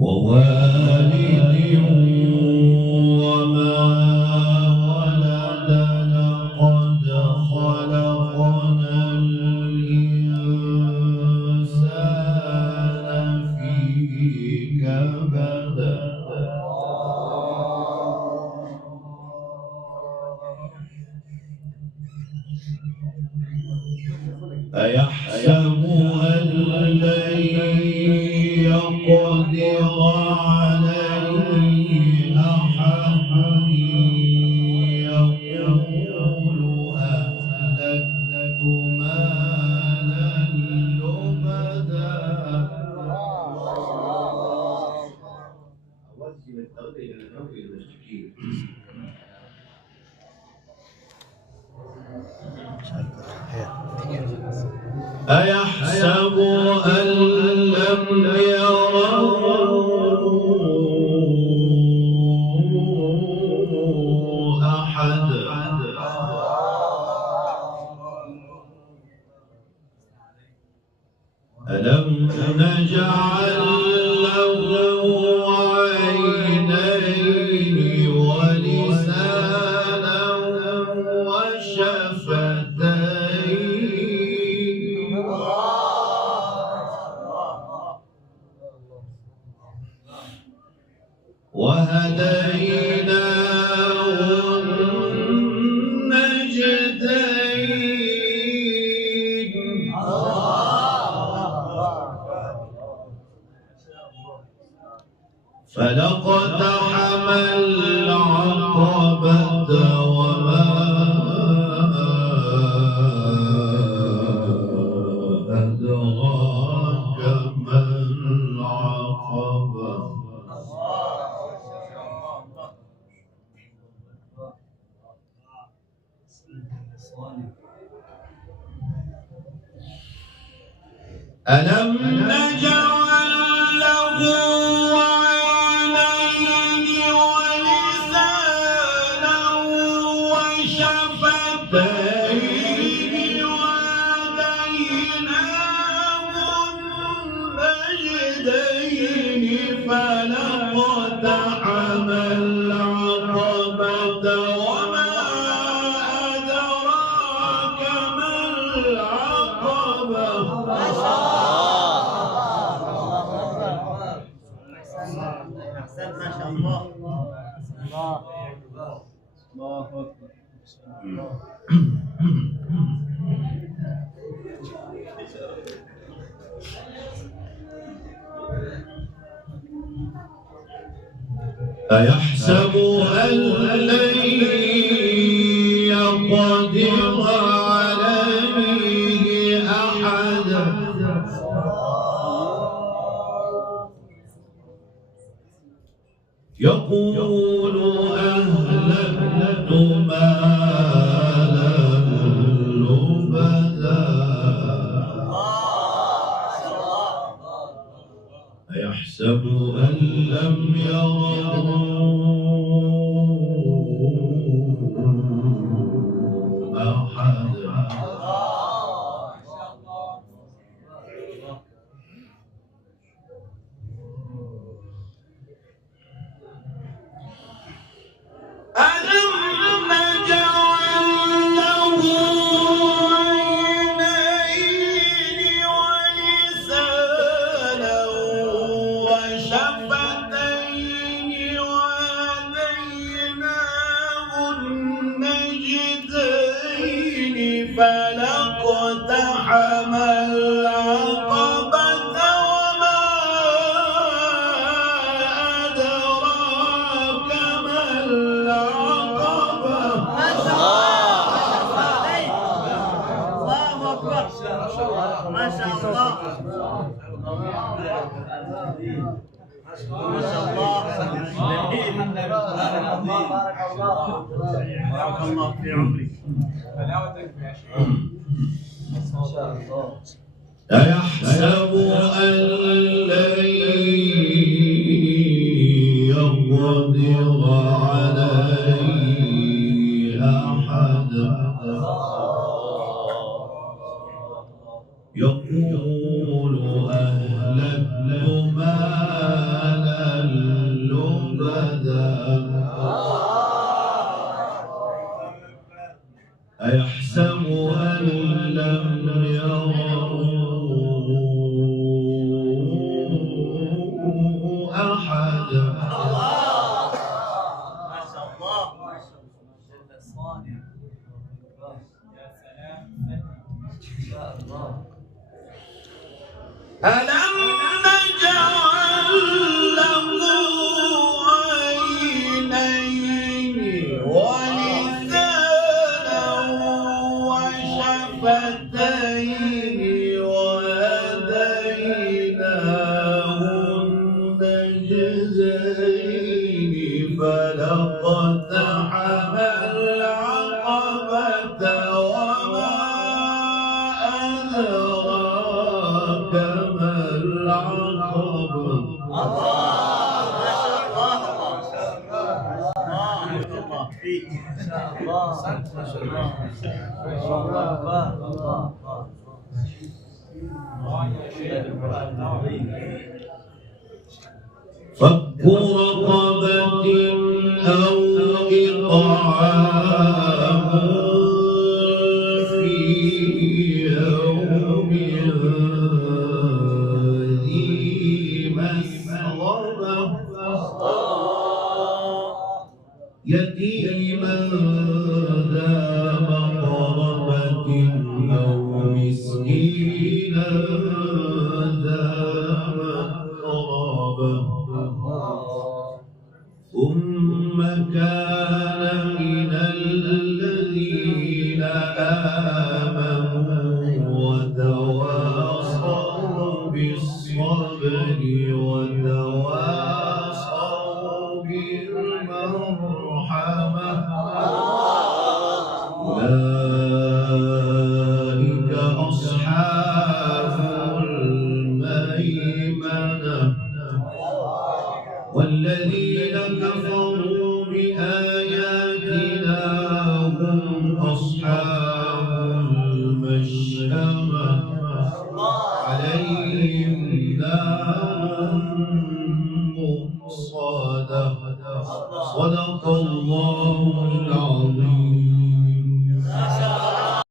ووالد وما ولد لقد خلقنا الإنسان في كبد أيحسب أن لن يقدر عليه أحد يقول أهلكت مالا لبدا أيحسب أن لم يره أحد ألم نجعل له عينين ولسانا وشفتين وهديناه النجدين فلاقتحم العقبة وما أدراك ما العقبة ألم نجعل له عينين ولسانا وشفتين وهديناه النجدين فلاقتحم العقبة وما أدراك ما العقبة ما شاء الله. الله أكبر. أيحسب أن لن يقدر عليه أحد يقول أهلكت مالا لبدا أيحسب أن لم يره أحد ألم نجعل له عينين ولسانا وشفتين وهديناه النجدين فلاقتحم العقبة وما أدراك ما العقبة الله أكبر. ما شاء الله. ما شاء الله. بارك الله في عمرك. أيحسب أن لن يقدر عليه أحد يقول أهلكت مالا ما شاء الله الله فيك ما شاء الله فك رقبة أو إطعام في يوم ذي مسغبة يتيما ذا مقربة أو مسكينا ذا متربة ثم كان من الذين آمنوا وتواصوا بالصبر وتواصوا بالمرحمة أولئك أصحاب الميمنة والذين كفروا بآياتنا هم أصحاب المشأمة عليهم نار مؤصدة صدق الله العظيم.